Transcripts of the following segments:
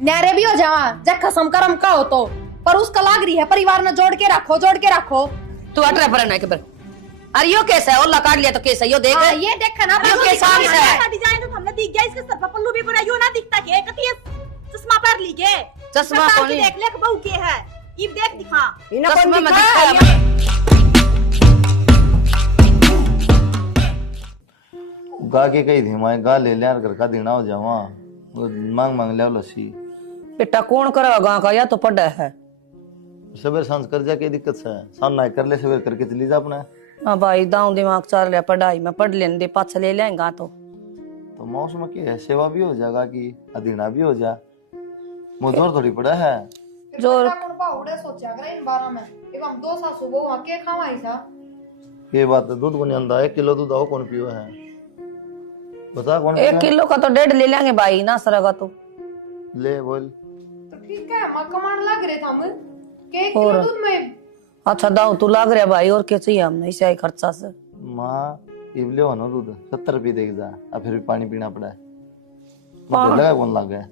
न्यारे भी हो जावा जब खसम करम का हो तो, पर उसका लाग रही है परिवार ने जोड़ के रखो, जोड़ के रखो। तू हट रहा पर ना के पर। अरे यो कैसा है? ओला काट लिया तो कैसा? यो देख हाँ, ये देख ना यो कैसा है? डिजाइन तो हमने दिख गया, इसके सर पर पल्लू भी बना, यो ना दिखता के कती चश्मा पर ली के चश्मा कौन है? देख ले बहू के है, इब देख दिखा चश्मा में दिखा। गा के कही थी मैं गा ले लिया घर का देना हो जावा मांग मांग लिया लस्सी। बेटा कौन करेगा गांव का? या तो पढ़ा है सवेर सांझ कर जा के दिक्कत से सामना कर ले सवेर करके चली जा अपना। हाँ भाई दाऊ दिमाग चल रहा पढ़ाई में, पढ़ लेने दे पाछा ले लेंगा तो मौसम की है सेवा भी हो जाएगा कि अधीना भी हो जा। मुझोर थोड़ी पड़ा है जोर सोचा कर इन बारे में एवं दो सासू बहू के खावा ऐसा। ये बात है, दूध को नहीं अंदा 1 किलो दूध आओ कौन पियो है बता कौन? 1 किलो का तो 1.5 ले लेंगे भाई ना सरेगा तो ले बोल। तो ठीक है मैं कमांड लग रहे था मैं के 1 किलो दूध में। अच्छा दाऊ तू लग रहा भाई और क्या चाहिए हमने इसे ही खर्चा से। माँ इबले हो ना दूध 70 रुपये देख जा अब फिर भी पानी पीना पड़ा है। मुझे लगा कौन लग गया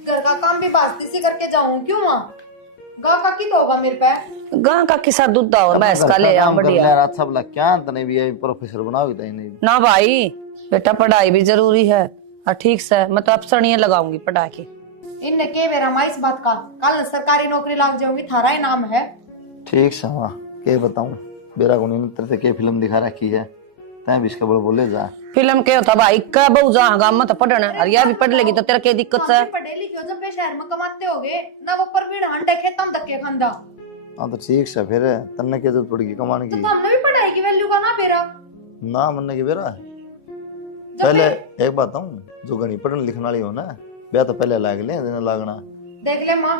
घर का काम भी बास्ती से करके जाऊं क्यों माँ? गाँव का कित होगा मेरे पे? गां का किसा दूध और भैंस का ले आ बढ़िया रात सब लग क्या तने भी प्रोफेसर बनाओगे तो नहीं ना भाई। बेटा पढ़ाई भी जरूरी है और ठीक से मैं तो अफसर नहीं लगाऊंगी पढ़ा के। इनने के बेरा माँ इस बात का कल सरकारी नौकरी लाग जाऊंगी थारा ही नाम है। ठीक से माँ के बताऊं बेरा को नहीं से के फिल्म दिखा रखी है तैं भी इसका बड़ा बोले जा। फिल्म के होता भाई का बहु जा गांव में तो पढ़ना और यह भी पढ़ लेगी तो तेरा क्या दिक्कत है? पढ़े लिखे जब वे शहर में कमाते होगे ना वो परवीन हंडे खेतम धक्के खांदा। हाँ तो ठीक से फिर तन्ने की जरूरत पड़ेगी कमाने की। तो हमने भी पढ़ाई की वैल्यू का ना बेरा ना मनने की बेरा पहले एक बात हूँ जो गणी पढ़ने लिखने वाली हो ना ब्याह तो पहले लाग ले लागना देख ले माँ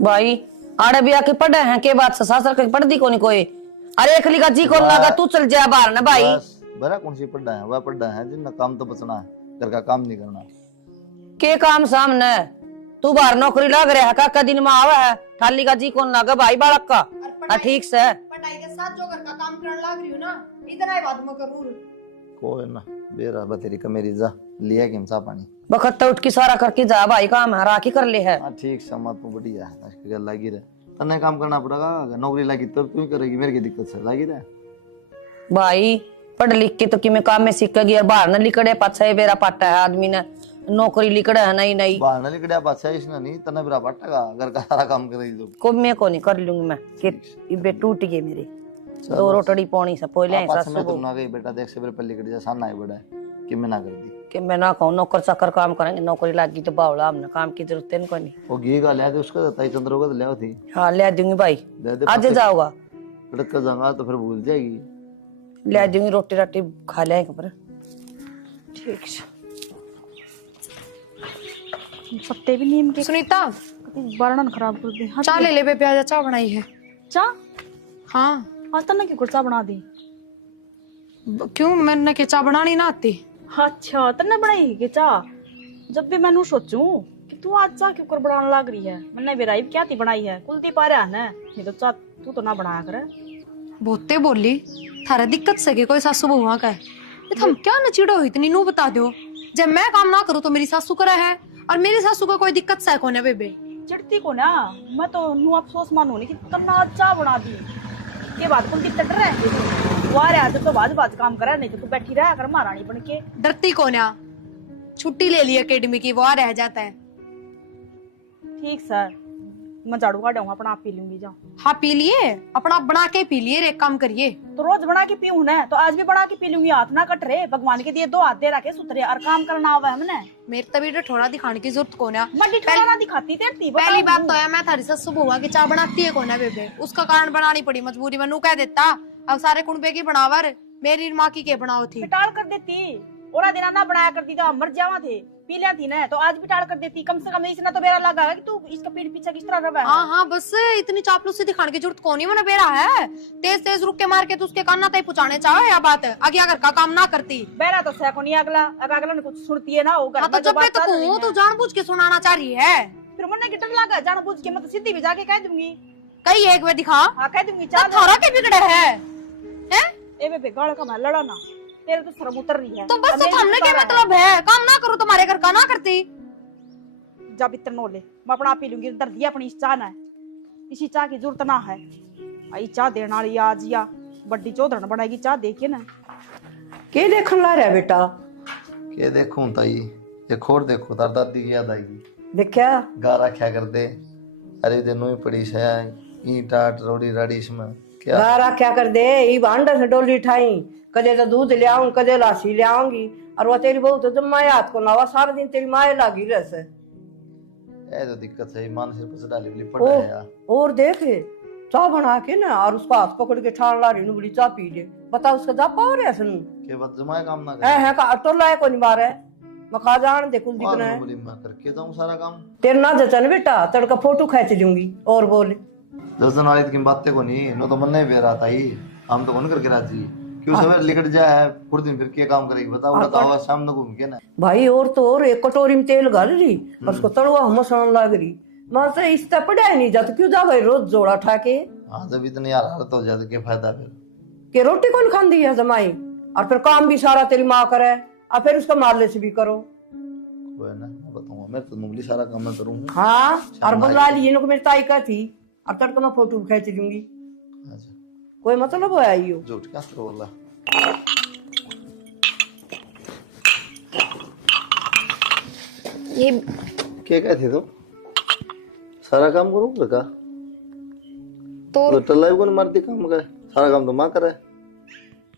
भाई आड़े भी आके पढ़े हैं के बात से सासर के पढ़ दी कोनी कोई। अरे एक लिखा जी कौन लगा तू चल जा बाहर ना भाई। बड़ा कौन सी पढ़ा है वह पढ़ा है जिनका काम तो बचना है घर का काम नहीं करना। के काम सामने तू बाहर नौकरी लग रहा है का दिन में आवा है थाली का जी कौन लगा भाई बालक का ठीक से पढ़ाई के साथ जो घर का काम करने लग रही हूँ ना इतना ही बात में करूँ कोई ना बेरा बतेरी का मेरी जा लिया कि चा पानी बखत उठ के सारा करके जा भाई काम है राखी कर ले है। ठीक समा तो बढ़िया है इसकी गल लगी रहे तन्ने काम करना पड़ेगा नौकरी लगी तब तू ही करेगी मेरे की दिक्कत से लगी रहे भाई पढ़ लिख के तो कि मैं काम में सीखेगी और बाहर न लिखड़े पाछा बेरा पाटा है आदमी ने नौकरी लिखड़े है नहीं नहीं बाहर न लिखड़े पाछा इसने नहीं तन्ने बेरा पाटेगा घर का सारा काम करेगी तो को मैं को नहीं कर लूंगी मैं कि बे टूट गई मेरी दो रोटड़ी पानी से पहले ऐसा सब तुम ना गई बेटा देख से पहले लिखड़ जा सामने आई बड़ा कि मैं ना कर दी कि मैं ना कहूं नौकर चाकर काम करेंगे नौकरी लगी तो बावला हमने काम की जरूरत है कोई नहीं। वो घी का ले दे उसका ताई चंद्र को ले थी। हाँ ले दूंगी भाई दे दे आज जाओगा लड़का जाऊंगा तो फिर भूल जाएगी ले दूंगी रोटी राटी खा ले पर ठीक पत्ते भी नीम के सुनीता वर्णन खराब कर दे। चाय ले ले प्याज चाय बनाई है। चाय हाँ आज तन्ने की चाय बना दी क्यों मैंने के चाय बनानी ना आती? अच्छा तन्ने बनाई के चाय जब भी मैंने सोचूं कि तू आज चाय क्यों कर बनाने लग रही है मैंने बेराई क्या थी बनाई है कुलती पा रहा है ना नहीं तो चाय तू तो ना बनाया करे बहुते बोली थारा दिक्कत सके कोई सासू बहुआ का है ये तुम क्या नचिड़ो हो इतनी नू बता दो जब मैं काम ना करूँ तो मेरी सासू करा है और मेरी सासू का कोई दिक्कत सा कौन है बेबे चिड़ती को ना मैं तो नू अफसोस मानू नहीं कि तन्ना आज चाय बना दी के बाद कुल कितने डर रहे वो आ रहा तो बाज काम करा नहीं तो तू बैठी रहा कर महारानी बन के। डरती कौन है? छुट्टी ले ली अकेडमी की वो रह जाता है। ठीक सर मैं झाड़ू काटूंगा अपना आप पी लूंगी जाओ। हाँ पी लिए अपना बना के पी लिए एक काम करिए तो रोज बना के पीऊं ना तो आज भी बना के पी लूंगी हाथ ना कट रहे भगवान के दिए 2 हाथ दे रखे सुतरे और काम करना आवा है हमने मेरे तभी ठोड़ा दिखाने की जरूरत कौन है? मैं दिखाती तेरती पहली बात तो है मैं थारी ससु बुआ की चाय बनाती है कौन है बेबे उसका कारण बनानी पड़ी मजबूरी में नू कह देता अब सारे कुंबे की बनावर मेरी माँ की के बनाओ थी टाल कर देती और दिन ना बनाया करती तो मर जावा थे पी लेती ना तो आज भी टाल कर देती कम से कम इसने तो मेरा लगा है कि तू इसका पीठ पीछे किस तरह रहा है। हाँ हाँ बस इतनी चापलूसी दिखाने की जरूरत कौन ही मैंने बेरा है तेज तेज रुक के मार के तू उसके कान ना तय पुचाने चाहे या बात है आगे अगर का काम ना करती बेरा तो सैको नहीं अगला ने कुछ सुनती है ना वो तो जब मैं तो कहूँ तू जानबूझ के सुनाना चाह रही है फिर मन की डर लगा जानबूझ के मैं तो सीधी भी जाके कह दूंगी कई एक वे दिखा हाँ कह दूंगी चल थारा के बिगड़े है ए बे गाड़ का मैं लड़ा ना तेरे तो शर्म उतर रही है तो बस तो थमने के मतलब है काम ना करूँ तुम्हारे घर का ना करती जा बितर नो ले, मैं अपना आप पी लूंगी। दर्द दिया अपनी इस चाह ना, इसी चाह की जरूरत ना है। आई चाह देने वाली आज या बड्डी चौधरन बनाएगी चाह देखे ना। के देखन ला रहा बेटा? के देखूं ताई, ये खोर देखो तार दादी की याद आएगी। देखा गा रखा कर दे, अरे दिनों ही पड़ी है ईटा रोड़ी राड़ी इसमें क्या गारा क्या कर दे, ई भांडा से डोली ठाई, कदे तो दूध ले आऊं, कदे लासी ले आऊंगी। और वो तेरी बहू तो जब माए हाथ को नावा सारा दिन तेरी माए लागी रहसे। ये तो दिक्कत है, मान सिर पर से डाली वाली पड़ा है यार। और देख चाह बना के ना और उसका हाथ पकड़ के ठान ला रही बोली चाह पी ले। बता उसका जापा हो रहा है सुन के बाद जमाए काम ना है का टोला है कोनी मारे मखा जान दे कुल दिखना है। बोली मैं करके जाऊं सारा काम। तेरे ना जचन बेटा, तड़का फोटो खींच लूंगी। और बोल दर्जन वाली की बातें को नहीं, नो तो मन नहीं बेरा था ही, हम तो मन करके राजी। क्यों सवेरे लिकट जाए पूरे दिन फिर क्या काम करेगी बताओ। बताओ शाम को घूम के ना भाई। और तो और एक कटोरी में तेल गाल रही और उसको तड़वा मसान लग रही। मैं से इस तरह पढ़ाई नहीं जाता, क्यों जा भाई रोज जोड़ा उठा के। हाँ जब इतनी यार हालत हो जाती क्या फायदा फिर। कि रोटी कौन खाती है जमाई, और फिर काम भी सारा तेरी माँ करे और फिर उसका मारले से भी करो। वो है ना बताऊंगा मैं तो मुंगली सारा काम मैं करूंगा। हाँ और बुला ली इनको मेरी ताई का थी और तड़का मैं फोटो खींच लूंगी। अच्छा कोई मतलब है आई हो झूठ क्या तो बोला। ये क्या कहती तुम सारा काम करूंगा का तो टल्ला को मारती काम का सारा काम तो माँ करे।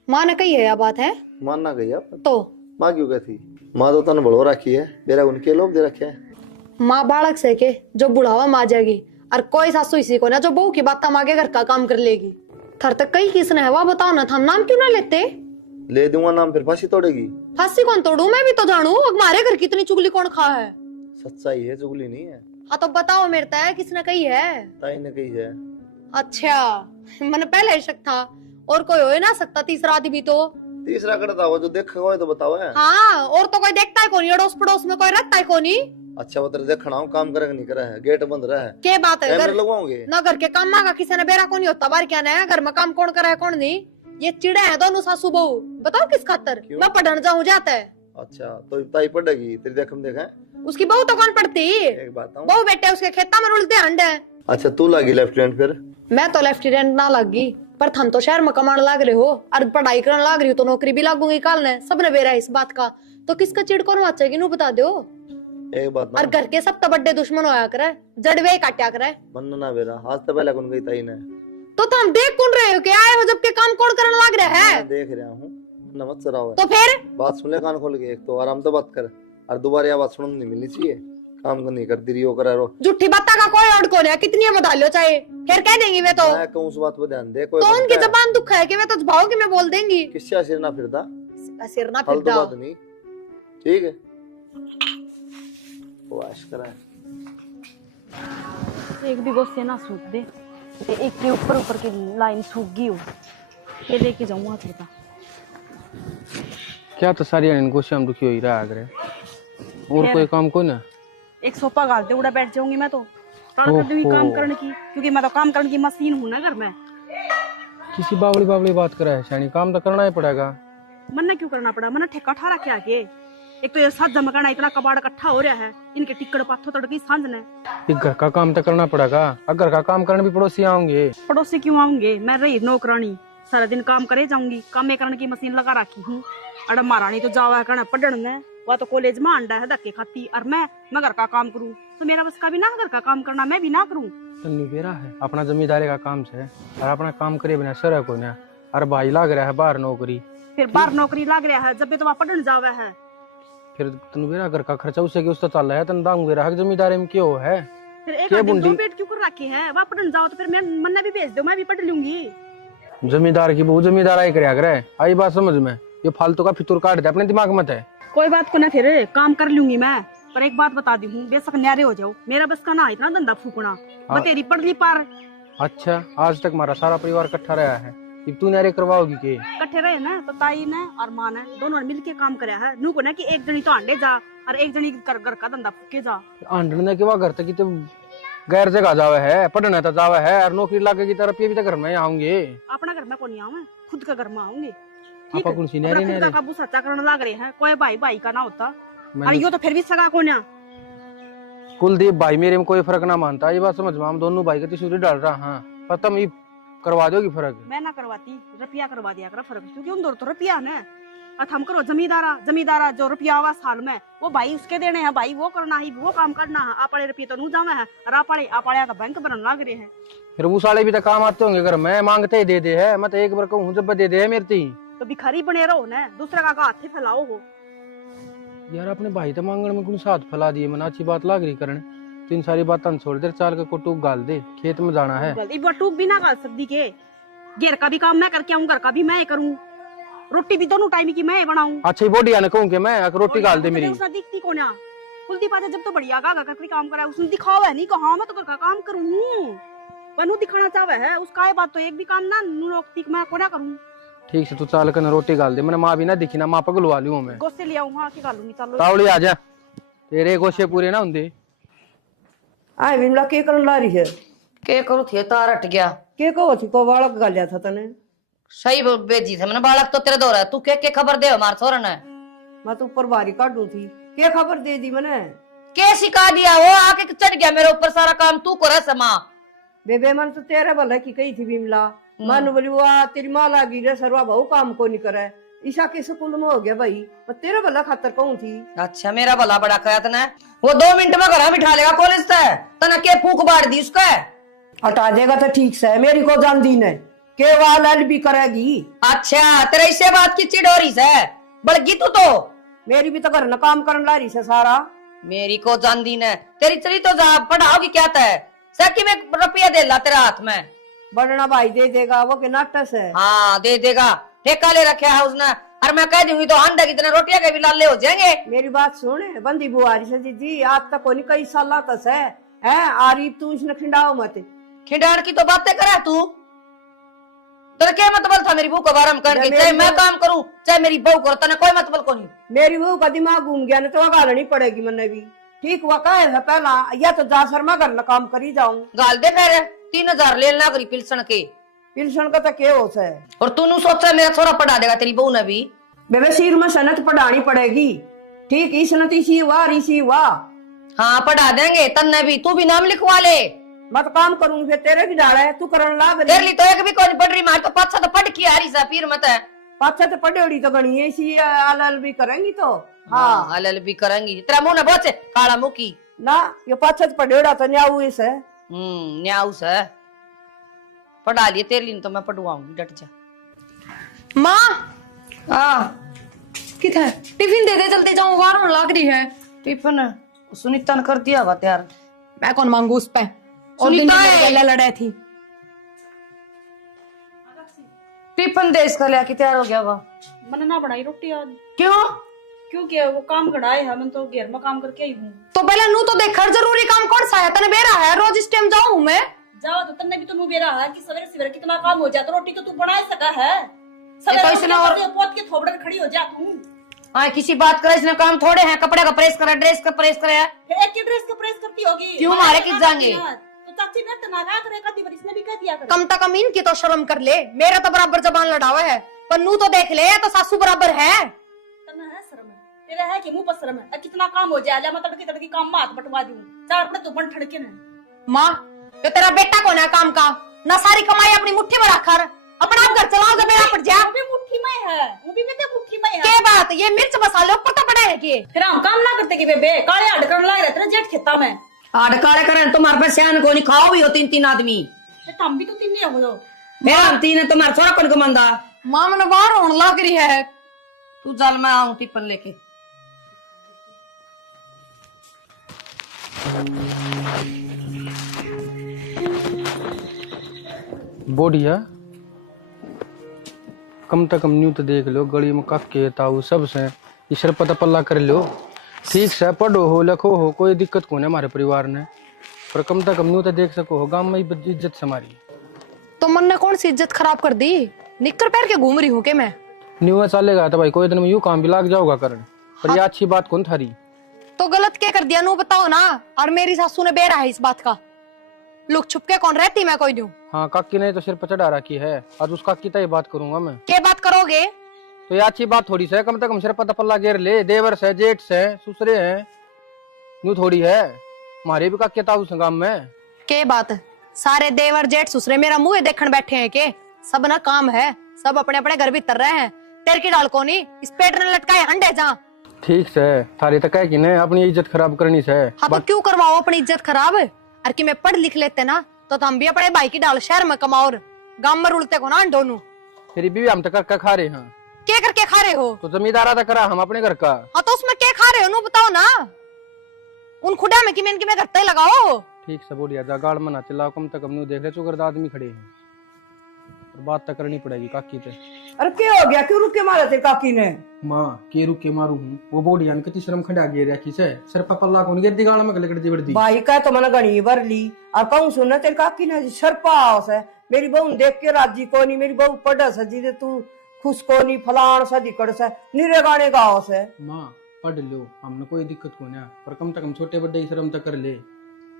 माँ ने कही है यह बात है मानना गई आप तो माँ क्यों कहती। माँ तो तन बढ़ो रखी है मेरा उनके लोग दे रखे हैं। माँ बालक से के जो बुढ़ावा माँ जाएगी और कोई सासू इसी को ना जो बहू की बात मांगे घर का काम कर लेगी। थर तक कई किसने है वह बताओ ना, हम नाम क्यों ना लेते। ले दूंगा नाम फिर फांसी तोड़ेगी। फांसी कौन तोड़ू, मैं भी तो जानू हमारे घर की इतनी चुगली कौन खा है। सच्चाई है चुगली नहीं है। हाँ तो बताओ मेरे तय किसने कही है। ताई ने कही है। अच्छा मैंने पहले ही शक था, और कोई हो ही ना सकता तीसरा आदमी तो। तीसरा करता हो जो देखा हो तो बताओ है। हाँ और तो कोई देखता है कौन, अड़ोस पड़ोस में कोई रहता है कौन। अच्छा वो तेरे देखना हो काम करे नहीं करे है गेट बंद रहा है क्या बात है कैमरे घर लगवाओगे ना घर के काम मांगा किसी ने बेरा कौन नहीं होता बार क्या ना है घर में काम कौन करे है कौन नहीं। ये चिड़े हैं दोनों सासू बहू, बताओ किस खातर मैं पढ़ने जाऊँ जाता है। अच्छा तो ताई पड़ेगी तेरी देख हम देखे उसकी बहू तो कौन पढ़ती, एक बात हूँ। बहू बेटे उसके खेता में रुलते हंड है। अच्छा तू लगी लेफ्टिनेंट फिर। मैं तो लेफ्टिनेंट ना लगी पर थम तो शहर में कमाने लाग रहे हो और पढ़ाई करने लाग रही हो तो नौकरी भी लागूंगी काल ने। सबने बेरा इस बात का तो किसका चिड़ कौन वाचेगी नू बता दो। एक बात और घर के सब तो बड़े दुश्मन होया करे जड़वे काटा करे। मन ना बेरा आज तो पहले कौन गई ताई ने। तो तुम देख कौन रहे हो कि आए हो जबकि काम कौन करने लाग रहा है। मैं देख रहा हूँ नमत सराव है। तो फिर बात सुन ले कान खोल के, एक तो आराम से बात कर और दोबारा यह बात सुनने नहीं मिलनी चाहिए। काम को नहीं करती रही हो करा रो झूठी बात का कोई और कौन है, कितनी बता लो चाहे फिर कह देंगी वे तो। मैं कहूँ उस बात पर ध्यान दे कोई तो उनकी जबान दुख है कि वे तो भाव कि मैं बोल देंगी। किससे सिर ना फिरदा सिर ना फालतू फिर बात नहीं ठीक है। वाश करा एक भी गोश्त ना सूख दे, एक के ऊपर ऊपर की लाइन सूख गई हो ये लेके जाऊँ हाथ बता। क्या तो सारी इनको शाम दुखी हो ही रहा है और कोई काम कोई ना। एक सोफा गाल दे उड़ा बैठ जाऊंगी मैं तो दूंगी काम करने की, क्योंकि मैं तो काम करने की मशीन हूँ ना घर में। किसी बावली बावली बात करा है शानी, काम तो करना ही पड़ेगा। मन क्यों करना पड़ा, मैंने ठेका ठा रखा आगे। एक तो ये साथ जमकाना इतना कबाड़ इकट्ठा हो रहा है, इनके टिक्कड़ पाथो तड़की सांझ ने। एक घर का काम तो करना पड़ेगा, अगर का काम करने भी पड़ोसी आएंगे। पड़ोसी क्यों आऊंगे, मैं रही नौकरानी सारा दिन काम करे जाऊंगी। काम करने की मशीन लगा रखी हूँ। अरे महारानी तो जावा है पढ़ने में, वह तो कॉलेज में अंडा है धक्के खाती। और मैं घर का काम करूँ तो मेरा बस का भी ना घर का काम करना, मैं भी ना करूँ। तो निवेरा है अपना जमींदारी का काम से और अपना काम करे बिना सर को ना। अरे भाई लाग रहा है बाहर नौकरी, फिर बाहर नौकरी लग रहा है जब भी तो वहाँ पढ़ने जावा है। फिर तनुवेरा घर का खर्चा उससे उस तो चल रहा है तन दांग वेरा जमींदारी में क्यों है। फिर एक आदमी दो पेट क्यों कर रखे है, वहाँ पढ़ने जाओ तो फिर मैं मन्ना भी भेज दो, मैं भी पढ़ लूंगी। जमींदार की बहू जमींदार आई करे करे आई बात समझ में, ये फालतू का फितूर काट दे अपने दिमाग में है। कोई बात को ना, फिर काम कर लूंगी मैं। पर एक बात बता दी हूँ, बेशक न्यारे हो जाओ, मेरा बस का ना इतना धंधा फूकना। बतेरी पढ़ ली पार। अच्छा आज तक हमारा सारा परिवार इकट्ठा रहा है, तू न्यारे करवाओगी के? इकट्ठे रहे ना तो ताई ने और माँ ने दोनों ने मिलके काम कराया है। नू को ना कि एक जनी तो अंडे जा और एक जनी घर का धंधा फूके जा। अंडने के बाद घर तक तो गैर जगह जावे है, पढ़ने तो जावे है और नौकरी लागे की तरफ ये भी तो घर में आऊंगे। अपना घर में कौन नहीं आऊँ, खुद का घर में आऊंगी। आपा कौन सी न्यारे न्यारे काबू सच्चा करने लग रहे हैं, कोई भाई भाई का ना होता। और यो तो फिर भी सगा कौन है, कुलदीप भाई मेरे में कोई फर्क ना मानता, ये बात समझ में, हम दोनों भाई का तिसूरी डाल रहा। हाँ पर तुम ये करवा दोगी फर्क? मैं ना करवाती, रुपया करवा दिया कर फर्क, क्योंकि उन दोनों तो रुपया ना। और हम करो जमींदारा जो रुपया आवा साल में वो भाई उसके देने हैं भाई, वो करना ही, वो काम करना है। आप रुपये तो नू जावे है और आप का बैंक बनने लग रहे हैं। फिर उस वाले भी तो काम आते होंगे, अगर मैं मांगते ही दे दे है, मैं तो एक बार कहूँ जब दे दे है मेरे ती। तो भिखारी बने रहो ना, दूसरे का हाथ ही फैलाओ हो। यार अपने भाई तो मांगने में कुछ साथ फैला दिए, मना अच्छी बात लग रही करने। तीन सारी बातें छोड़ दे, चाल के कोटूक गाल दे, खेत में जाना है। टूक भी ना गाल सकती के, घेर का भी काम मैं करके आऊँ, घर का भी मैं करूँ, रोटी भी दोनों टाइम की मैं बनाऊं। अच्छा बोडी आने कहूँ कि मैं रोटी गाल दे मेरी। उसने दिखती कौन है? कुलदीप आजा जब तो बढ़िया गा करके काम करा, उसने दिखावा है नहीं कहा मैं तो घर का काम करूँ, बनू दिखाना चाहे है उसका। बात तो एक भी काम ना रोकती मैं को ना करूँ। ठीक से तू चाल कर रोटी गाल दे, मैंने माँ भी ना दिखी ना, माँ पगलवा लूँ मैं। गोश्ते ले आऊँ, हाँ की गालूंगी। चलो तावड़ी आजा, तेरे गोशे पूरे ना होंगे। आए विमला के करन ला रही है? के करू थे तार हट गया। के कहो थी को बालक गालिया था तने? सही बेजी थे मैंने, बालक तो तेरे दो रहा है, तू के खबर दे हमारे छोरा ने। मैं तो ऊपर बारी काटू थी, के खबर दे दी मैंने? के सिखा दिया वो, आके चढ़ गया मेरे ऊपर, सारा काम तू करे समा। बेबे मन तो तेरे भला की कही थी विमला, मन बोली वो तेरी माँ लागी रे सरवा बहु काम को नहीं करे, ईशा के स्कूल में हो गया भाई, मैं तेरे भला खातर कहूँ थी। अच्छा मेरा भला बड़ा कहा तने, वो 2 मिनट में घर बिठा लेगा कॉलेज से, तना के फूक बाढ़ दी उसका। हटा देगा तो ठीक से, मेरी को जान दी ने के वाल भी करेगी। अच्छा तेरे इससे बात की चिड़ हो रही है, बड़गी तू तो। मेरी भी तो घर न काम करने ला रही से सारा। मेरी को जान दी ने, तेरी चली तो जा पढ़ाओगी क्या तय, सकी में रुपया दे ला तेरे हाथ में। बढ़ना भाई दे देगा, वो के नाटक है। हाँ दे देगा, ठेका ले रखा है उसने, और मैं कह दूंगी तो अंडा कितने रोटियां के भी लाले हो जाएंगे। मेरी बात सुन, बंदी बुआरी से दीदी आज तक कोई कई साल तक है आरीफ तू इसने खिंडाओ मत। खिंडाण की तो बातें करा तू, तेरा क्या मतलब था मेरी बहू को बारम करके, चाहे मैं काम करूं चाहे मेरी बहू करो, तेने कोई मतलब को नहीं। मेरी बहू का दिमाग घूम गया ना तो गालनी पड़ेगी मैंने भी। ठीक हुआ कहे पहला या तो जा सर मैं घर न काम करी जाऊं। गाल दे फिर 3000 ले ना करी पिलसन के, पिलसन का तो क्या हो है। और तू सोचा मेरा छोरा पढ़ा देगा तेरी बहू ने भी। बेबे सिर में सनत पढ़ानी पड़ेगी, ठीक इस सनत इसी हुआ ऋषि हुआ। हाँ पढ़ा देंगे तन्ने भी, तू भी नाम लिखवा ले। मैं तो काम करूंगी फिर तेरे भी डाला है, तू करन ला। तेरे लिए तो एक भी कोई पढ़ रही, मार तो 5 तो पढ़ के आ रही सा पीर मत है। पाछा तो पढ़ेड़ी तो गणी है, इसी अल भी करेंगी तो। हाँ हलल भी करेंगी, तेरा मुंह न बोचे काला मुखी ना, ये पाछा तो पढ़ेड़ा तो न्याऊ इसे। न्याउस है, पढ़ा लिए तेरे लिए तो मैं पढ़वाऊंगी, डट जा। माँ किधर टिफिन दे दे, जल्दी जाऊं, बाहर होने लग रही है। टिफिन सुनीता ने कर दिया हुआ यार, मैं कौन मांगू उस पे, और दिन सुनीता में है। गले लड़े थी। टिफिन दे इसका लिया कि तैयार हो गया हुआ। मैंने ना बनाई रोटी आज, क्यों? क्योंकि वो काम घड़ाए है, मैं तो घेर में काम करके आई हूँ। तो पहले नू तो देख हर जरूरी काम कौन सा है, तने बेरा है रोज इस टाइम जाऊं मैं। जाओ तो तन्ने भी तो नू बेरा है कि सवेरे सवेरे कितना काम हो जाता, रोटी तो तू बना सका है। ये तो इसने और पोत के थोबड़े खड़ी हो जा तू। हाँ किसी बात करे, इसने काम थोड़े हैं, कपड़े का प्रेस करे, ड्रेस का प्रेस करे। फिर एक की ड्रेस को प्रेस करती होगी, क्यों मारे किस जाएंगे? तो चाची ने तना का करे कदी बार इसने भी कह दिया कर। कम तक कम इनकी तो शर्म कर ले, मेरा तो बराबर जबान लड़ावा है, पर नू तो देख ले तो सासू बराबर है। तना है शर्म है तेरा, है कि मुंह पर शर्म है? कितना काम हो जाए, मैं तड़की तड़की काम में हाथ बटवा दूं, चार अपने तो बन ठड़के ने। माँ तो तेरा बेटा कौन है काम का, ना सारी कमाई अपनी मुट्ठी में रखकर अपना घर चलाओ, जब मेरा पड़ जा। वो भी मुट्ठी में है, वो भी मेरे मुट्ठी में है। क्या बात, ये मिर्च मसाले ऊपर तो पड़ा है कि फिर हम काम ना करते कि बेबे काले हड कर लाए रहते ना जेठ खेता में। हाड काले करें तुम्हारे पे सियान को नहीं, खाओ भी हो 3-3 आदमी, हम भी तो तीन नहीं हो। मेरा हम 3 है, तुम्हारे छोरा कौन कमांदा। माँ मैंने बाहर होने लग रही है। तू चल मैं आऊं टिफिन लेके। बोडिया कम से कम न्यू तो देख लो, गली में कक्के ताऊ सब से इस पता पल्ला कर लो, ठीक से पढ़ो हो लिखो हो, कोई दिक्कत को नहीं हमारे परिवार ने, पर कम से कम न्यू तो देख सको हो, गांव में इज्जत से हमारी। तो मन ने कौन सी इज्जत खराब कर दी, निक्कर पहन के घूम रही हूँ के मैं। न्यू चलेगा तो भाई कोई दिन में यूं काम भी लाग जाओगा करने, पर ये अच्छी बात कौन थारी। तो गलत क्या कर दिया नू बताओ ना, और मेरी सासू ने बेरा है इस बात का, लुक छुप के कौन रहती मैं कोई दूं। हाँ काकी ने तो सिर पर चढ़ा रखी है, आज उस काकी तो ये बात करूंगा मैं। क्या बात करोगे? तो ये अच्छी बात थोड़ी से, कम से कम सिर पर पल्ला घेर ले, देवर से जेठ से ससुरे हैं, न्यू थोड़ी है, मारे भी काके ताऊ से गांव में। के बात सारे देवर जेठ ससुरे मेरा मुंह देखने बैठे हैं के सब ना काम है, सब अपने अपने घर भीतर रहे हैं। तेरे की डाल को नहीं इस पेट ने लटकाए हंडे जा। ठीक से थारी तक है कि नहीं अपनी इज्जत खराब करनी से। हाँ तो क्यों करवाओ अपनी इज्जत खराब? अरे कि मैं पढ़ लिख लेते ना तो हम भी अपने भाई की डाल शहर में कमाओ, गांव में रुलते को ना अंडोनू। तेरी बीवी हम तक खा रहे हैं। क्या करके खा रहे हो? तो जमींदारा तक करा हम अपने घर का। हाँ तो उसमें क्या खा रहे हो? नु बताओ ना। उन खुडा में कि मैं इनकी मैं घर तक लगाओ। ठीक से बोलिया जा गाड़ मना चिल्लाओ कम तक हम देख रहे चुगरद आदमी खड़े हैं और बात तक करनी पड़ेगी काकी पे। अरे क्या हो गया, क्यों रुक के मारा तेरे काकी ने? माँ के रुक के मारू हूँ वो बोलिया कितनी शर्म खड़ा गिर रखी से सर पल्ला को गिर दी गाड़ में गलगड़ दी बड़ी भाई का तो मैंने घनी भर ली और कहूँ सुनना तेरी काकी ने सरपास है मेरी बहू देख के राजी को नहीं, मेरी बहू पढ़ा सजी दे तू खुश को नहीं फलान सा दिक्कत से निरे गाने गाओ से। माँ पढ़ लो हमने कोई दिक्कत को ना पर कम तक हम छोटे बड़े की शर्म तक कर ले।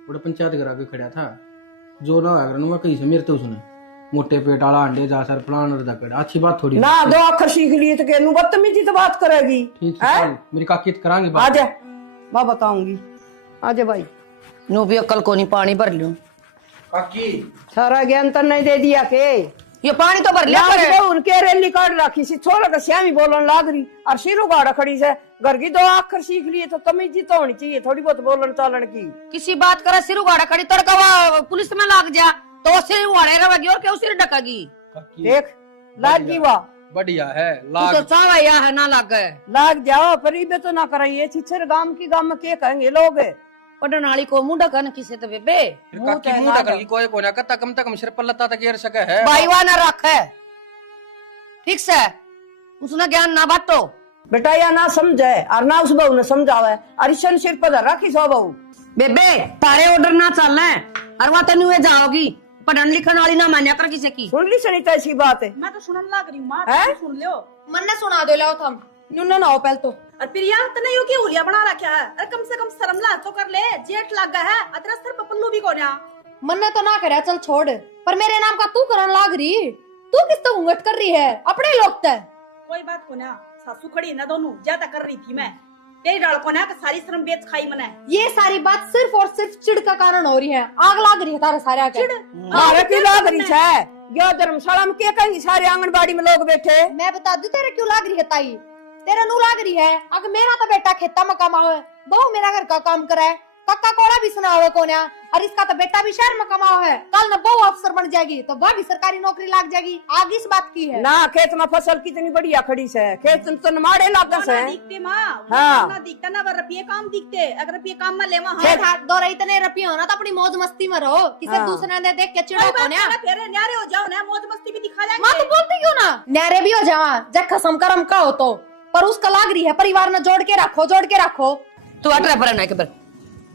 बड़े पंचायत घर आके खड़ा था जो ना मैं कहीं से मेरे तो उसने मोटे पेट वाला अंडे जा सर फलान और दकड़ अच्छी बात थोड़ी ना दो अखर सीख लिए तो के नु बदतमीजी तो बात करेगी। ठीक है मेरी काकी करांगे बात। आजा मैं बताऊंगी, आजा भाई। नो भी अक्ल को नहीं पानी भर लूं। काकी सारा ज्ञान तो नहीं दे दिया के ये पानी तो भर लिया करे। उनके रेली काट रखी सी छोरा का श्यामी बोलन लाग रही और सिरो गाड़ा खड़ी से घर की दो अक्षर सीख लिए तो तमीजी तो होनी चाहिए थोड़ी बहुत बोलन चालन की। किसी बात करे सिर उगाड़ा खड़ी तड़का पुलिस में लाग जा तो सिर उगाड़े रहेगी और क्यों सिर ढकेगी। देख लाग जी वाह बढ़िया है तू लाग तो चावा या है ना लाग गए लाग जाओ पर इबे तो ना कराइए छिछर गांव की गांव में के कहेंगे लोग पढ़ने वाली को मुंह ढकन किसे तो बेबे फिर काकी मुंह ढकल की कोई कोना कत्ता कम तक हम सिर पल्लता तक गिर सके है भाई वाह ना रख है ठीक से उसने ज्ञान ना बांटो। बेटा या ना समझे और ना उस बहू ने समझावे और ईशन सिर पर रखी सो बहू। बेबे तारे ऑर्डर ना चल रहे और वहां तेन हुए जाओगी पढ़न लिखन वाली ना मान्या कर किसी की। सुन ली सुनी तो ऐसी बात है। मैं तो सुनने लग रही हूँ माँ हैं? तुम सुन लो। मन ने सुना दो लाओ थम नुन्ना ना हो पहले तो। और प्रिया तने यो की हुलिया बना रखा है। अरे कम से कम शर्म लाज तो कर ले जेठ लग गया है अतरा सर पपल्लू भी कोन्या। मन ने तो ना करे चल छोड़ पर मेरे नाम का तू करन लाग रही। तू किस तो घूंघट कर रही है अपने लोग ते। कोई बात कोन्या सासू खड़ी ना दोनों ज्यादा कर रही थी मैं तेरी डाल कोन्या का सारी शर्म बेच खाई मने। ये सारी बात सिर्फ और सिर्फ चिड़ का कारण हो रही है। आग लाग रही है तारे सारे आके। अरे क्यों लाग रही है? यो धर्मशाला में क्या कहेंगे सारे आंगनबाड़ी में लोग बैठे। मैं बता दूं तेरे क्यों लाग रही है ताई। तेरा नू लाग रही है अगर मेरा तो बेटा खेता में कमाओ बहू मेरा घर का काम करे कक्का कोड़ा भी सुनाओ कोन्या और इसका तो बेटा भी शहर में कमाओ है। कल न बहू अफसर बन जाएगी तो वह भी सरकारी नौकरी लाग जाएगी। आगे इस बात की है ना खेत में फसल कितनी बढ़िया खड़ी से खेत तो नमाड़े लागा से दिखते माँ हाँ। ना दिखता ना रुपये काम दिखते अगर रुपये काम में ले खेत हाथ दो रही इतने रुपये हो ना तो अपनी मौज मस्ती में रहो किसे हाँ। दूसरे ने देख के चिड़ो कोन्या। फिर न्यारे हो जाओ ना मौज मस्ती भी दिखा माँ तो जाएंगे। बोलती क्यों ना न्यारे भी हो जावा जब खसम करम का हो तो पर उसका लाग रही है परिवार ने जोड़ के रखो। तू अटरा पर ना के पर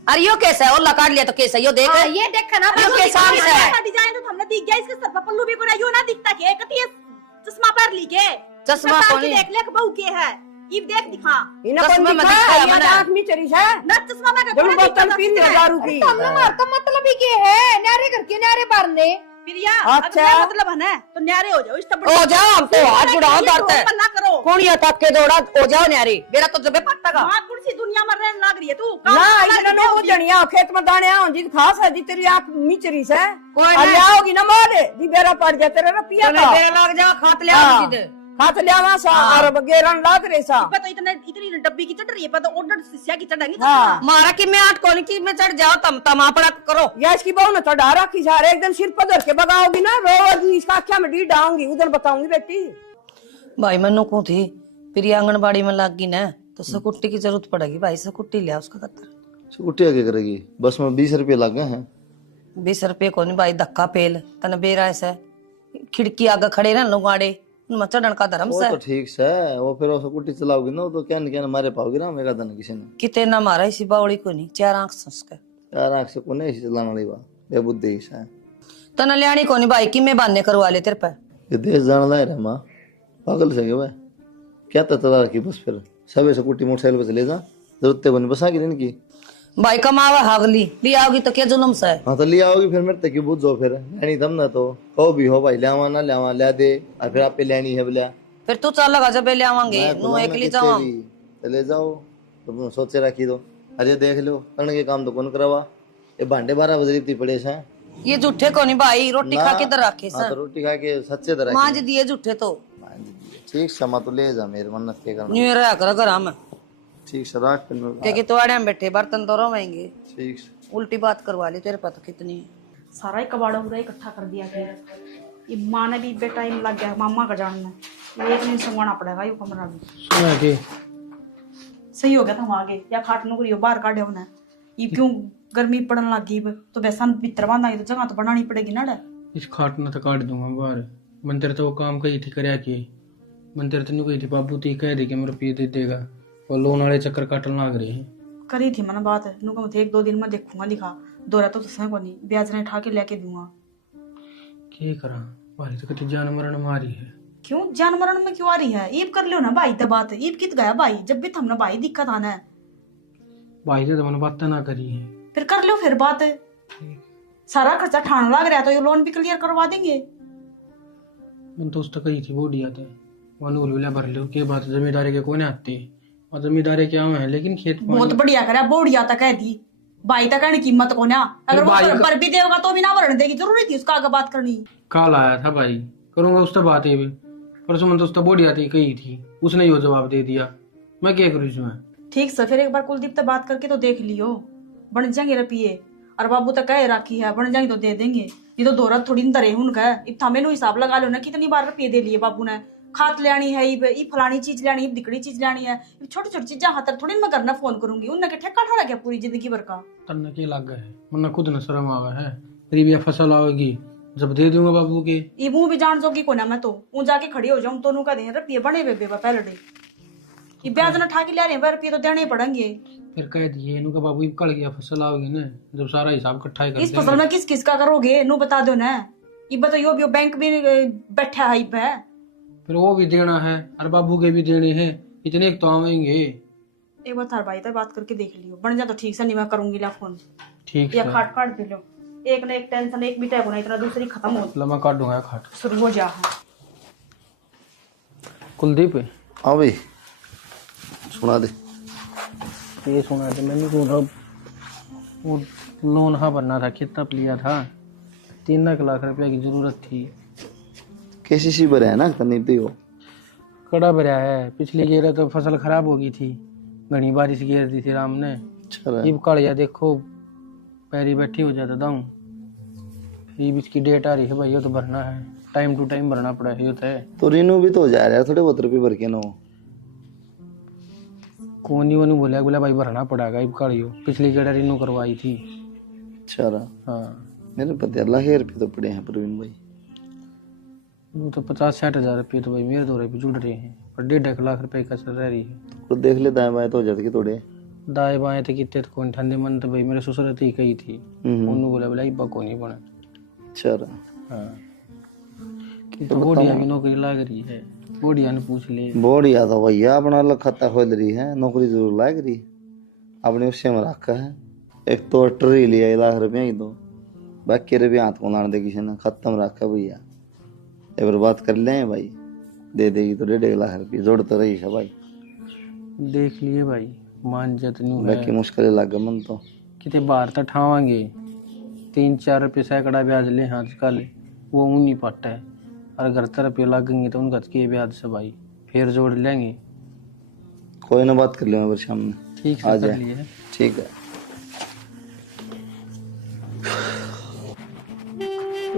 अरे यो कैसा है ओला काट लिया तो कैसा यो देख हाँ, ये देख ना यो के साथ है डिजाइन तो हमने दिख गया इसके सर पपल्लू भी कोना यो ना दिखता के कती चश्मा पहन ली के चश्मा कोनी देख ले बहू के है इब देख दिखा इन्हें कौन चश्मा में दिखा दिखता है ये मना। आंख में चरी है ना चश्मा में जब बोतल 3000 की हमने मार का मतलब ही के है न्यारे घर के न्यारे बारने। प्रिया अच्छा। अगर मतलब है ना तो न्यारे हो जाओ इस तब हो जाओ हम तो हाथ जुड़ाओ करते हैं ना करो कौन ये तक के दौड़ा हो जाओ न्यारे मेरा तो जबे पट्टा का हाथ कुर्सी दुनिया में रहने लग रही है तू ना इधर नो उजनिया खेत में दाने आओ जी खास है जी तेरी आंख मिचरी से कोई और ना आओगी ना मोले जी बेरा पड़ जा तेरा रुपया तो का मेरा लग जा खात ले हाँ। आओ सीधे हाथ लेवा सा और बगेरन लाग रे सा पता इतनी डब्बी की चढ़ रही है पता ऑर्डर शिष्या की चढ़ाएंगे हाँ। मारा कि मैं आठ कोनी की में चढ़ जाओ तम आपड़ा करो या इसकी बहू ने चढ़ा रखी सारे एक दिन सिर पर धर के बगाओगी ना रोज इसका आख्या में डी डाऊंगी उधर बताऊंगी बेटी। भाई मनु को थी प्रिया आंगनबाड़ी में लग गई ना तो सकुट्टी की जरूरत पड़ेगी भाई सकुट्टी लिया उसका कत्तर छुट्टिया क्या करेगी बस में 20 रुपये लगे हैं 20 रुपये को नहीं भाई धक्का पेल तने बेरा ऐसा खिड़की आगे खड़े ना लोगाड़े उनमें चढ़न का धर्म वो से तो ठीक से वो फिर वो स्कूटी चलाओगी ना तो क्या न मारे पाओगी ना मेरा धन किसी ने किते ना मारा इसी बावड़ी को नहीं 4 आंख संस्कार यार आँख से कोने ऐसी चलाने वाली बात बेबुद्धि है तने लियानी को नहीं भाई कि मैं बांधने करवा ले तेरे पे ये देश जान लाए रे माँ पागल से क्या क्या तला रखी बस फिर सब स्कूटी मोटरसाइकिल पे चले जा जरूरत बनी बसा की दिन की भाई कमावा हागली ले आओगी तो क्या जुलम सा है हाँ तो लिया होगी फिर मेरे तक बुझ जाओ फिर लेनी तब ना तो कहो भी हो भाई लियावा ना लियावा ले दे और फिर आप पे लेनी है बोला फिर तू चल लगा जब ले आवांगे नु एकली जाऊं चले जाओ तो सोचे रखी दो अरे देख लो करने के काम तो कौन करवा ये भांडे 12 बजे इतनी पड़े से ये झूठे को नहीं भाई, रोटी ना। खा के इधर रखे हाँ, तो सर, रोटी खा के सच्चे तरह मांझ दिए झूठे तो ठीक समा तो ले जा मेरे मन्नत के करना न्यू रहा कर घर हम ठीक से राख के तोड़े में बैठे बर्तन तो रोवेंगे, ठीक से उल्टी बात करवा ली तेरे पता कितनी है। सारा ही कबाड़ा उड़ा इकट्ठा कर दिया फिर ये माँ ने भी टाइम लग गया मामा का जान में, ये एक दिन संगवाना पड़ेगा ये कमरा भी। सुना के सही हो गया था वहां आगे या खाट नौकरी बाहर काटे होना ये क्यों गर्मी पड़न लगी तो वैसा भीतर बांधा तो जगह तो बनानी पड़ेगी ना। इस खाट ना तो काट दूंगा बाहर। मंदिर तो वो काम कही थी करया के मंदिर तो नहीं कही थी बाबू ती कह दे कि मेरे रुपये दे देगा और लोन वाले चक्कर काटन लग रहे हैं। करी थी मैंने बात नुका मैं 1-2 दिन में देखूंगा लिखा दोरा तो सही को नहीं ब्याज नहीं उठा के लेके दूंगा। क्या करा भाई तो कति जान मरण मारी है। क्यों जान मरण में क्यों आ रही है ईब कर लियो ना भाई तो बात ईब कित गया भाई जब भी थमने भाई दिक्कत आना है भाई ने तो मैंने बात ना करी है फिर कर लो फिर बात सारा खर्चा ठान लग रहा है तो ये लोन भी क्लियर करवा देंगे। मैं तो उस तक कही थी बोडिया था वन उलविला भर लो के बात जमींदारी के कोने आती है और जमींदारी क्या है लेकिन खेत बहुत बढ़िया करे बोड़िया तक कह दी भाई तक कहने कीमत को ना अगर वो भर भी देगा तो भी ना भरने देगी जरूरी थी उसका आगे बात करनी। काल आया था भाई करूंगा उस तक बात है परसों मैंने तो उस तक बोडिया थी कही थी उसने यो जवाब दे दिया मैं क्या करूँ इसमें। ठीक से फिर एक बार कुलदीप से बात करके तो देख लियो बन जाएंगे रुपये और बाबू तक कह राखी है बन जाएंगे तो दे देंगे ये तो दोरा थोड़ी न दरे उनका इतना मेनू हिसाब लगा लो ना कितनी बार रुपये दे लिए बाबू ने खाद लेनी है ये फलानी चीज लेनी है दिकड़ी चीज लेनी है छोटी छोटी चीजें हाथ थोड़ी मैं करना फोन करूंगी उनने के ठेका ठहरा गया पूरी जिंदगी भर का तन्ने के लग गए वरना खुद न शर्म आवे है मेरी भी फसल आओगी जब दे दूंगा बाबू के ये मुंह भी जान जोगी को ना मैं तो ऊं जाके खड़ी हो जाऊं तो का दें रुपये बने हुए बेबा पहले डे ये ब्याज न ठा के ले रहे हैं रुपये तो देने पड़ेंगे। फिर कह दिए इनका बाबू कल गया फसल आओगी ना जब सारा हिसाब इकट्ठा ही कर इस फसल में किस किस का करोगे नु बता दो ना ये बताइयो भी बैंक भी बैठा है पे फिर वो भी देना है और बाबू के भी देने हैं इतने तो आवेंगे। एक बार थार भाई तो बात करके देख लियो बन जा तो ठीक से नहीं मैं करूंगी ला फोन ठीक या है खाट काट दे लो एक ना एक टेंशन एक भी टैग होना इतना दूसरी खत्म हो लम्बा काट दूंगा खाट शुरू हो जा। कुलदीप हाँ भाई सुना दे ये सुना था मैंने को वो लोन हाँ भरना था कितना लिया था 3 लाख रुपया की जरूरत थी कैसी सी बर है ना करनी थी वो कड़ा भरा है पिछली गेर तो फसल खराब हो गई थी घनी बारिश घेर दी थी राम ने अच्छा ये कालिया देखो पैरी बैठी हो जाता दाऊं ये इसकी डेट आ रही है भाई ये तो भरना है टाइम टू टाइम भरना पड़ा है ये तो है तो रिन्यू भी तो हो जा रहा है थोड़े बहुत रुपये भर के ना कोनी वोनी बोला भाई भरना पड़ेगा ये कालियो पिछली गेड़ रिन्यू करवाई थी। अच्छा हाँ मेरे पता लाख रुपये तो पड़े हैं प्रवीण भाई वो तो 50-60 हजार रुपये तो भाई मेरे दौरे पे जुड़ रहे हैं पर 1.5 लाख रुपए का चल रह रही है तो देख ले दाएं बाएं तो हो जाते थोड़े दाएं बाएं थे कितने कौन ठंडे मन तो भाई मेरे ससुर थी कही थी उन्होंने बोला इब्बा को नहीं बना। अच्छा हाँ तो बोडिया भी नौकरी लग रही है बोडिया ने पूछ ले बढ़िया तो भैया अपना अलग खाता खोल रही है नौकरी जरूर लाग रही अपने उससे में रखा है एक तो ट्री लिया 1 लाख रुपया ही तो बाकी रुपये हाथ को लाने दे किसी ने खत्म रखा भैया एक बार बात कर ले भाई दे देगी तो 1.5 लाख रुपये जोड़ तो रही है भाई देख लिए भाई मान जत न्यू है बाकी मुश्किल लग मन तो कितने बार तक ठावांगे 3-4 रुपये सैकड़ा ब्याज ले हाथ का ले वो ऊन नहीं पट्टा है और घर रुपये लगेंगे तो उनका के ब्याज से भाई फिर जोड़ लेंगे कोई ना बात कर ले मेरे सामने ठीक आ से कर जाए लिए ठीक है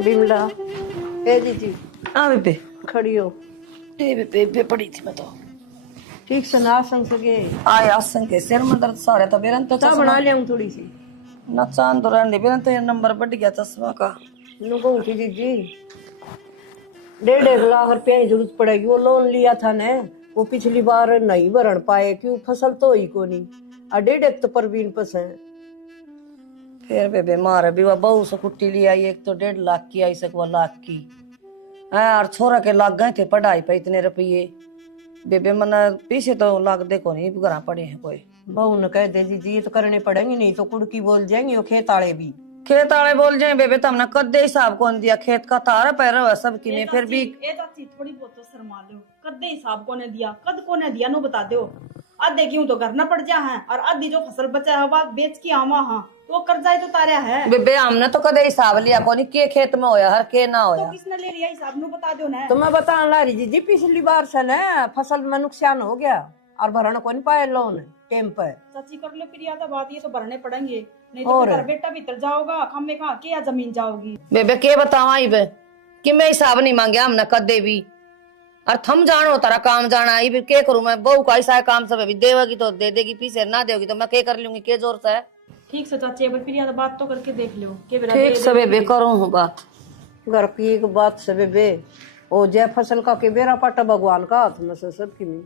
बिमला ए दीदी हाँ बेबे खड़ी हो बेबे पड़ी थी मैं तो ठीक से ना संग सके आए आसन के सिर में दर्द सारे तो बेरन तो चाह बना लिया थोड़ी सी ना चांद और अंडे बेरन तो ये नंबर बढ़ गया चश्मा का नु कहूँ थी दीदी 1.5 लाख रुपया की जरूरत पड़ेगी वो लोन लिया था ने वो पिछली बार नहीं भरण पाए क्यों फसल तो ही को नहीं 1.5 तो परवीन पस है फिर बेबे मारे भी वह बहू से कुट्टी ली आई एक तो 1.5 लाख की आई सक 1 लाख की है और छोरा के लाग गए थे पढ़ाई पे इतने रुपये बेबे मन पीछे तो लाग देखो नहीं घर पड़े हैं कोई बहू ने कह दे दीदी ये तो करने पड़ेंगे नहीं तो कुड़की बोल जाएंगे वो खेत आले भी खेत वाले बोल जाए बेबे तुमने कदे हिसाब कौन दिया खेत का तारा पैर हुआ सब की फिर भी ए चाची थोड़ी बहुत तो शर्मा लो कदे हिसाब कोने दिया कद कोने दिया नो बता दो आधे क्यों तो घर न पड़ जा है और आधी जो फसल बचा है वह बेच के आवा हाँ तो कर्जा ही तो तारा है। बेबे हमने तो कदे हिसाब लिया कोनी के खेत में होया हर के ना तो होया। किसने ले लिया हिसाब नु बता दो ना। तो मैं बता ला रही जी पिछली बार से न फसल में नुकसान हो गया और भरण को नहीं पाए लोन टाइम पे। चाची कर लो प्रिया तो बात ये तो भरने पड़ेंगे नहीं तो और? घर बेटा भीतर जाओगा खम्मे कहाँ के या जमीन जाओगी। बेबे के बतावा इबे कि मैं हिसाब नहीं मांगया हमने कदे भी और थम जानो तारा काम जाना इबे के करूं मैं बहू का ऐसा काम सब भी देवेगी तो दे देगी पीछे ना देगी तो मैं के कर लूंगी के जोर से। ठीक से चाची एक बार प्रिया तो बात तो करके देख लो के बेरा ठीक से बेबे करूं हूं बात। घर की एक बात से बेबे ओ जय फसल का के बेरा पाटा भगवान का हाथ में से सबकी में।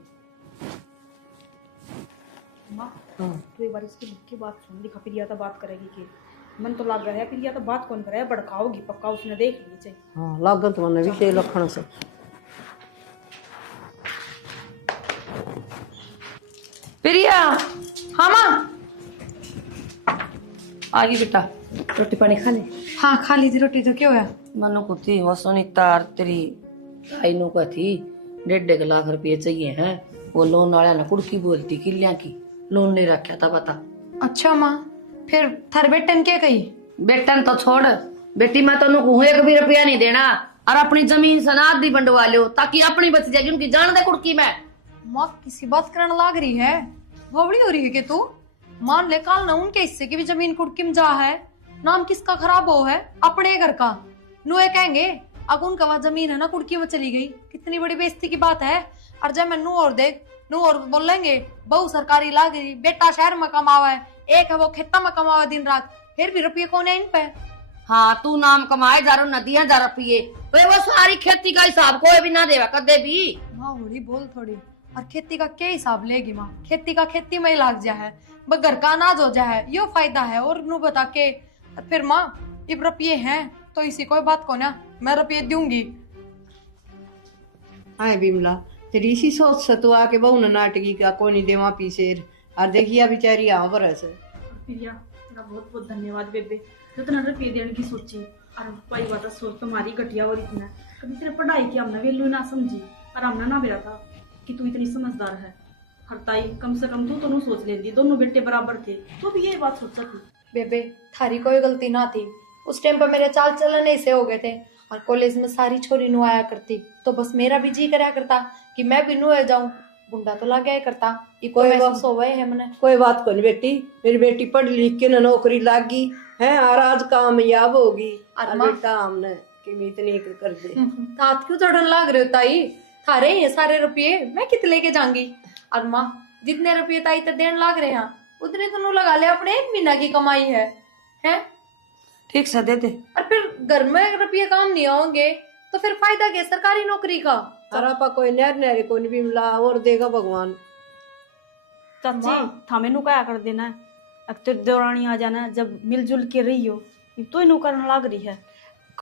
माँ तो एक बार इसकी मुख की बात सुन दिखा प्रिया तो बात करेगी के मन तो लग रहा है प्रिया तो बात कौन करे भड़काओगी पक्का उसने देख ली चाहिए। हाँ लागत मैंने भी के लखन से। प्रिया हाँ माँ। आ गई बेटा रोटी पानी खा ले। हाँ खा लीजिए रोटी तो क्यों है। मनु को थी वो सुनीता और तेरी आई नु का थी 1.5 लाख रुपये चाहिए हैं वो लोन वाला ना कुड़की बोलती किलिया की लोन ले रखा था बता। अच्छा माँ फिर थारे बेटन क्या कही। बेटन तो छोड़ बेटी मैं तो नुकू एक भी रुपया नहीं देना और अपनी जमीन सनाद दी बंटवा लो ताकि अपनी बच जाएगी उनकी जान दे कुड़की में। माँ किसी बात करने लाग रही है भोबड़ी हो रही है कि तू मान ले काल ना उनके हिस्से की भी जमीन कुड़की में जा है नाम किसका खराब हो है अपने घर का नुए कहेंगे अब उनका वहाँ जमीन है ना कुड़की में चली गई कितनी बड़ी बेइज्जती की बात है। और जब मैं नू और देख नू और बोलेंगे बहू सरकारी लाग रही बेटा शहर में कमावा है एक है वो खेता में कमावा दिन रात फिर भी रुपये कौन है इन पे। हाँ तू नाम कमाए जा रहा नदियां जा रुपये वो सारी खेती का हिसाब कोई भी ना देवा कदे भी। माँ बड़ी बोल थोड़ी और खेती का क्या हिसाब लेगी माँ खेती का खेती में ही लाग जा है बस घर का अनाज हो जाए यो फायदा है और नू बता के फिर माँ इब रुपये हैं तो इसी कोई बात को ना मैं रुपये दूंगी। आए बिमला तेरी इसी सोच से तू आके बहु न नाटकी का कोनी देवा पीछे और देखिया बेचारी यहाँ पर ऐसे। प्रिया तेरा बहुत बहुत धन्यवाद बेबे जो तूने रुपये देने की सोची और पाई बात सोच तुम्हारी घटिया और इतना कभी तेरे पढ़ाई की हमने वैल्यू ना समझी और हमने ना मेरा था कि तू इतनी समझदार है। हरताई कम से कम तू तो नहीं सोच लेती दोनों बेटे बराबर थे तो भी ये बात सोचा थी। बेबे थारी कोई गलती ना थी उस टाइम पर मेरे चाल चलन ऐसे हो गए थे और कॉलेज में सारी छोरी नु आया करती तो बस मेरा भी जी कराया करता कि मैं भी नु जाऊं बुंडा तो लग गया करता ये कोई महसूस हो गए है मैंने। कोई बात को नहीं बेटी मेरी बेटी पढ़ लिख के न नौकरी लागी है और आज कामयाब होगी और बेटा हमने कि मैं इतनी कर दे। हाथ क्यों चढ़न लाग रहे हो ताई थारे ये सारे रुपये मैं कित लेके जाऊंगी और माँ जितने रुपये ताई तो देन लाग रहे हैं उतने तो नू लगा ले अपने एक महीना की कमाई है ठीक से दे दे और फिर घर में रुपये काम नहीं होंगे तो फिर फायदा क्या सरकारी नौकरी का। और आपा कोई नहर को नहीं भी मिला और देगा भगवान। चाची थामे नु क्या कर देना अब तो दौरानी आ जाना जब मिलजुल के रही हो तो ही नु करने लग रही है।